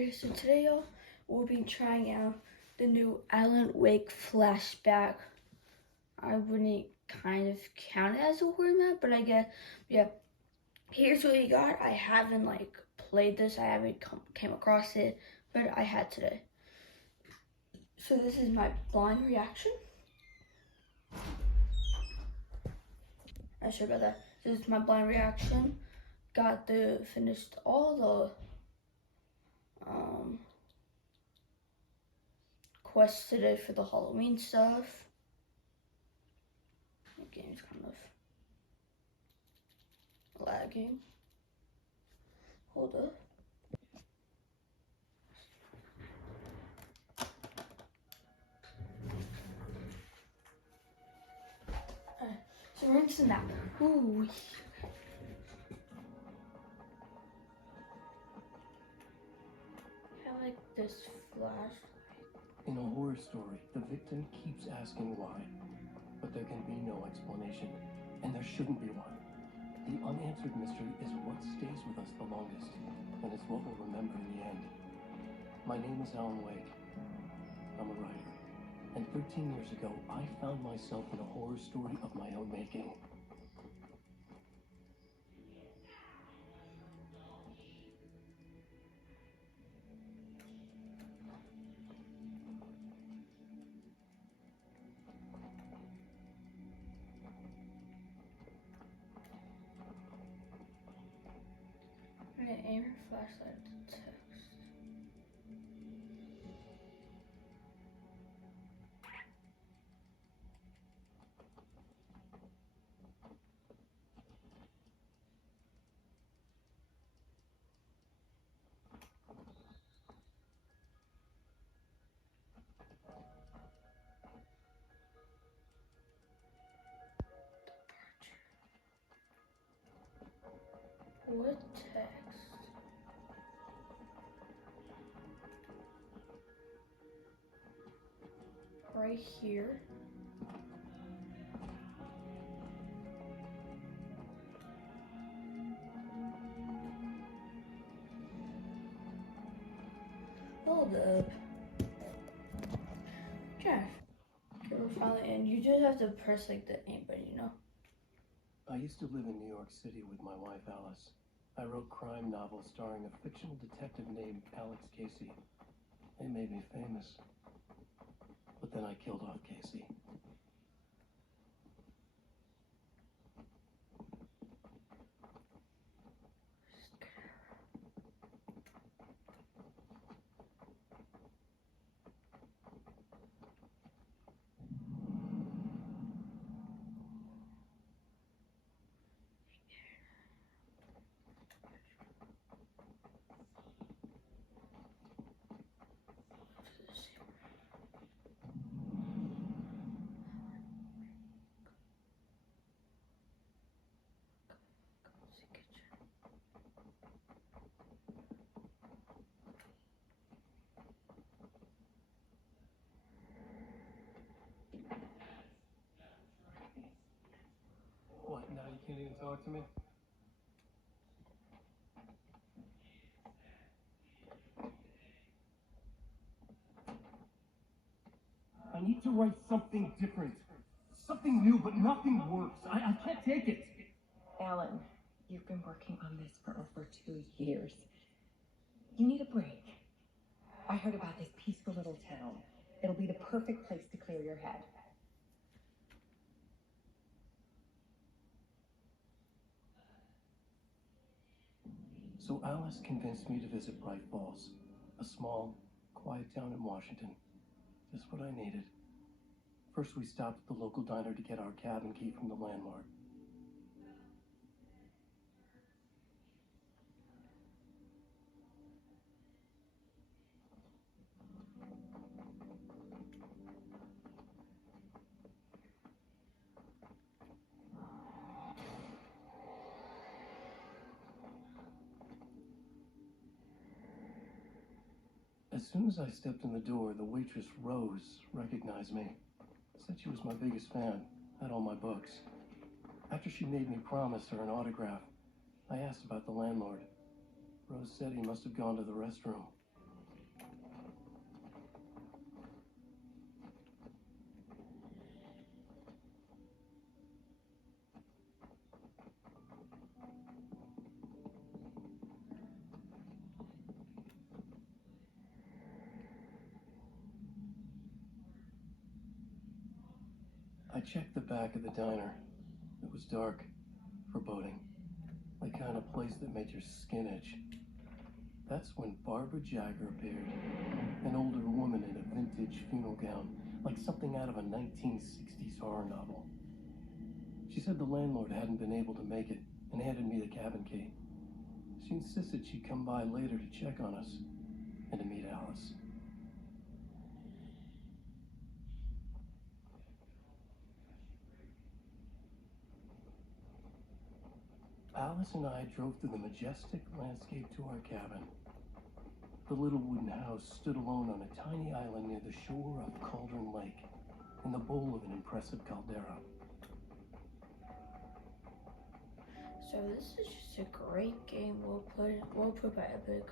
Alright, so today, y'all, we'll be trying out the new Alan Wake Flashback. I wouldn't kind of count it as a horror map, but I guess, yeah. Here's what we got. I haven't, played this. I haven't came across it, but I had today. So this is my blind reaction. I'm sure about that. This is my blind reaction. Finished all the, quests today for the Halloween stuff. The game's kind of lagging. Hold up. Alright, so we're into that. Ooh. I like this flash. In a horror story, the victim keeps asking why, but there can be no explanation, and there shouldn't be one. The unanswered mystery is what stays with us the longest, and it's what we'll remember in the end. My name is Alan Wake. I'm a writer, and 13 years ago, I found myself in a horror story of my own making. I'm gonna aim her flashlight at the text. What text? Right here. Hold up. Okay. We're finally in. You just have to press the aim button, you know? I used to live in New York City with my wife, Alice. I wrote crime novels starring a fictional detective named Alex Casey. They made me famous. But then I killed off Casey. What, now you can't even talk to me? I need to write something different. Something new, but nothing works. I can't take it. Alan, you've been working on this for over 2 years. You need a break. I heard about this peaceful little town. It'll be the perfect place to clear your head. So Alice convinced me to visit Bright Falls, a small, quiet town in Washington. Just what I needed. First, we stopped at the local diner to get our cabin key from the landlord. As soon as I stepped in the door, the waitress, Rose, recognized me. Said she was my biggest fan, had all my books. After she made me promise her an autograph, I asked about the landlord. Rose said he must have gone to the restroom. I checked the back of the diner. It was dark, foreboding, the kind of place that made your skin itch. That's when Barbara Jagger appeared, an older woman in a vintage funeral gown, like something out of a 1960s horror novel. She said the landlord hadn't been able to make it and handed me the cabin key. She insisted she'd come by later to check on us and to meet Alice. Alice and I drove through the majestic landscape to our cabin. The little wooden house stood alone on a tiny island near the shore of Cauldron Lake, in the bowl of an impressive caldera. So this is just a great game. Well put by Epic.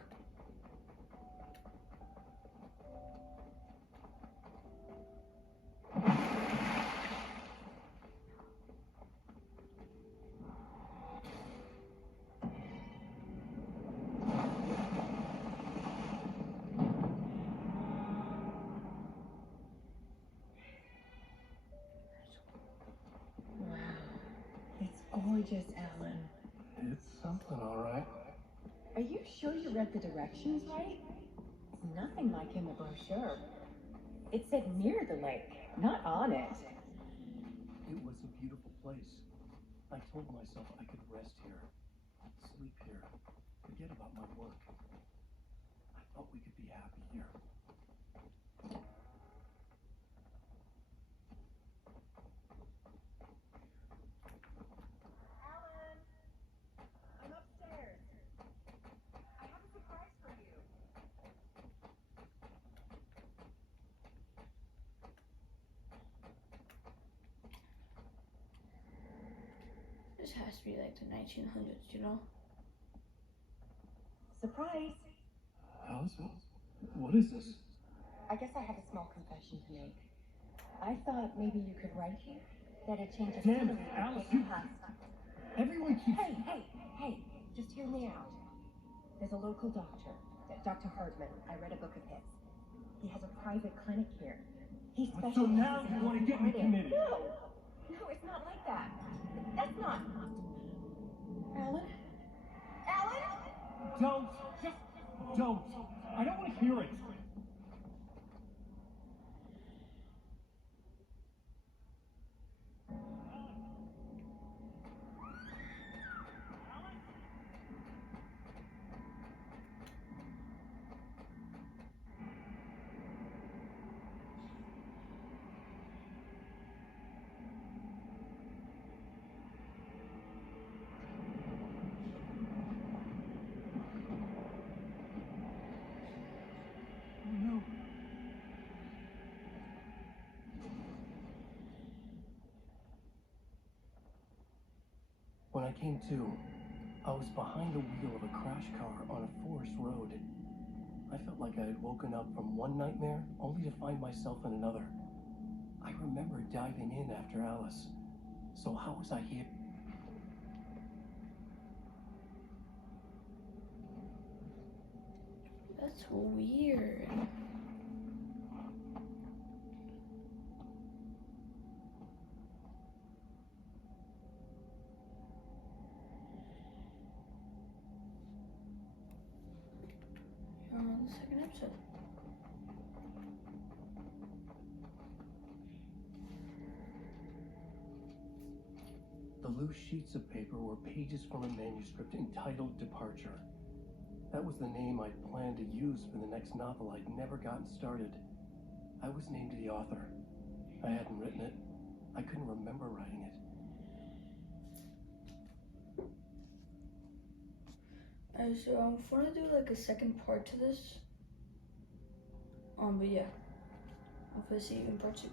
Wow. It's gorgeous, Alan. It's something, all right. Are you sure you read the directions right? It's nothing like in the brochure. It said near the lake, not on it. It was a beautiful place. I told myself I could rest here, sleep here, forget about my work. I thought we could be happy here. Alan, I'm upstairs. I have a surprise for you. This has to be like the 1900s, you know? Surprise! Alice, what is this? I guess I have a small confession to make. I thought maybe you could write here that a change of Damn it, scenery Alice, would you- pass. Everyone keeps... Hey, just hear me out. There's a local doctor, Dr. Hardman. I read a book of his. He has a private clinic here. He So specializes now you in want to get me orthopedic- committed? No, it's not like that. That's not... Alan? Alan? Don't! Don't! I don't want to hear it! No. When I came to, I was behind the wheel of a crash car on a forest road. I felt like I had woken up from one nightmare only to find myself in another. I remember diving in after Alice. So how was I here? That's weird. You're on the second episode. The loose sheets of paper were pages from a manuscript entitled Departure. That was the name I'd planned to use for the next novel I'd never gotten started. I was named the author. I hadn't written it. I couldn't remember writing it. So if I want to do like a second part to this, but yeah, I'll see you in part 2.